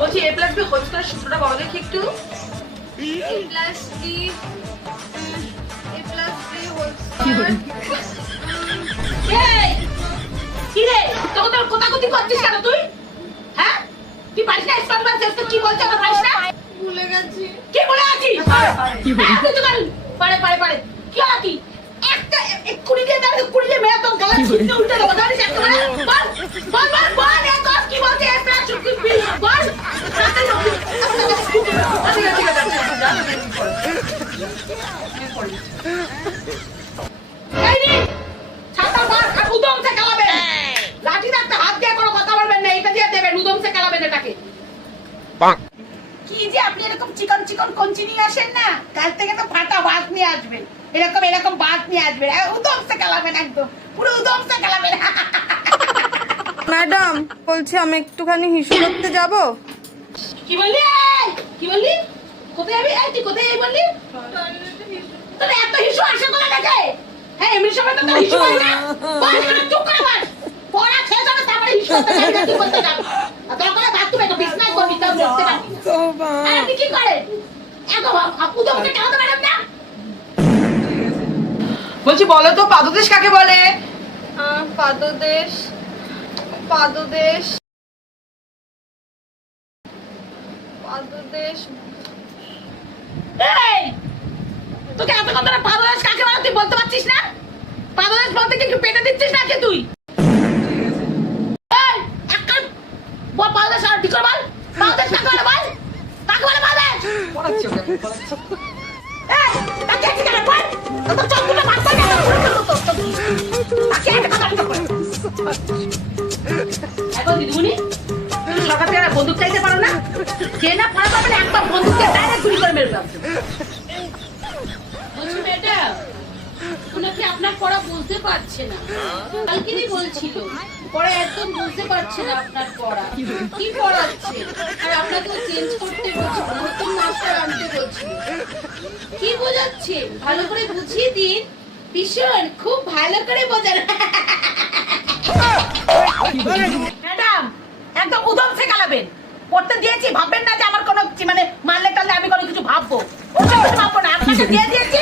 বলছি a plus B whole square সূত্রটা বলো দেখি একটু। a plus b whole square। এই কি রে তোকে তো কোথাকুতি করছিস কেন তুই? হ্যাঁ তুই পারিস না স্কয়ার প্লাস এক্স কি বলছিস আমরা পারিস না? ভুলে গেছি। কি বলে আছিস? পারে পারে পারে কি হলো কি? একটা কুড়ি দিয়ে দাও কুড়ি দিয়ে মেয়ে তো গলা ছিটে উল্টে দেবো জানিস একেবারে বল বল বল বল এ কস কি বলছিস এ প্লাস বি বল এই নে ছাতা মার আর উদম সে খেলাবেন লাঠি রাখতে হাত দিয়ে কোনো কথা বলবেন না এটা দিয়ে দেবেন উদম সে খেলাবেন এটাকে কি যে আপনি এরকম চিকন চিকন কঞ্চি নিয়ে আসেন না কাল থেকে তো ফাটা ভাত নিয়ে আসবেন এরকম এরকম ভাত নিয়ে আসবেন উদম সে খেলাবেন একদম পুরো উদম সে খেলাবেন ম্যাডাম বলছি আমি একটুখানি হিসু করতে যাব। কি বললি কি বললি কোথায় যাবি এই তুই কোথায় যাবি বললি তোর এত হিসু আসে কোথা থেকে হ্যাঁ এমনি সময় তো তোর হিসু হয় না বল করে চুপ করে বল পড়া শেষ হবে তারপরে হিসু করতে যাবি কি করতে যাবি আর তারপরে ভাত তুমি তো বিছনায় করবি তাও করতে পারবি না আপনি কি করেন এত উদম সে খেলাতে ম্যাডাম না বলছি বলো তো পাদদেশ কাকে বলে? পাদদেশ পাদদেশ পাদদেশ এই তোকে এত কথা না পাদদেশ কাকে বলে তুই বলতে পারছিস না? পাদদেশ বলতে কি পেটে দিচ্ছিস নাকি তুই? এই একটা বল পাদদেশ আর ঠিক করে বল পাদদেশ কাকে বলে বল কাকে বলে পাদদেশ পড়াচ্ছি ওকে পড়াচ্ছি এই তাকে কি করে বল তো চোখগুলো বাদ করে না তো তাকে একটা কথা বল এখন দিদিমণি তুমি সকাল থেকে একটা বন্দুক চাইতে পারো না যে না পারা পাবে একদম বন্দুককে ডাইরেক্ট গুলি করে মেরে দাও বলছি ম্যাডাম ওনাকে আপনার পড়া বুঝতে পারছে না কালকেই বলছিল পড়া একদম বুঝতে পারছে না আপনার পড়া কি পড়াচ্ছে আর আপনাকে চেঞ্জ করতে বলছিল নতুন মাস্টার আনতে বলছিল কি বোঝাচ্ছে ভালো করে বুঝিয়ে দিন ভীষণ খুব ভালো করে বোঝান ম্যাডাম একদম উদম সে গালাবেন পড়তে দিয়েছি ভাববেন না যে আমার কোনো মানে মারলে টাললে আমি কোনো কিছু ভাববো ওসব কিছু ভাববো না আপনাকে দিয়ে দিয়েছি